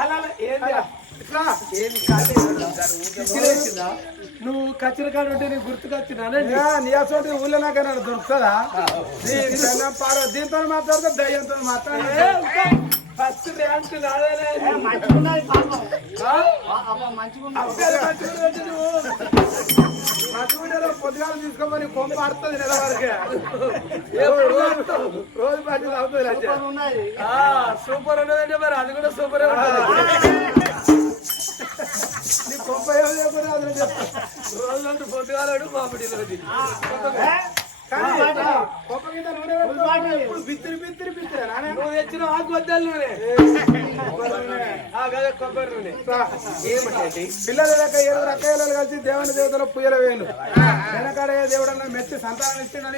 అలా ఏంది ఇట్లా ఏమి కాదు నువ్వు కచ్చిన కాడ ఉంటే నీకు గుర్తుకొచ్చినానే నీ అసలు ఊళ్ళో నాకు నన్ను దొరుకుతుందా దీంతో మాట్లాడితే దయ్యంతో మాట్లాడే ఫస్ట్ ర్యాంక్ నాదేనే మంచిగా పొద్దుగాలు తీసుకోమని కొంప ఆడుతుంది నెల వరకే రోజు పట్టి అవుతుంది సూపర్ ఉన్నదంటే మరి అది కూడా సూపర్ ఉంటుంది నీ కొంప ఏమో చెప్పినా అది రోజులంటూ పొద్దుగాలాడు మామిడిలోది కొంప కింద నూనె ఇప్పుడు బిత్తిరి బిత్తిరి బిత్తిరి నానే నువ్వు తెచ్చిన ఆకు వద్దాలు నూనె గదే కొబ్బరి నూనె ఏమంటే పిల్లల లెక్క 7 రకాయలు కలిసి దేవుని దేవతలు పూయల వేలు వెనకాడే దేవుడు మెచ్చి సంతానం ఇచ్చిండని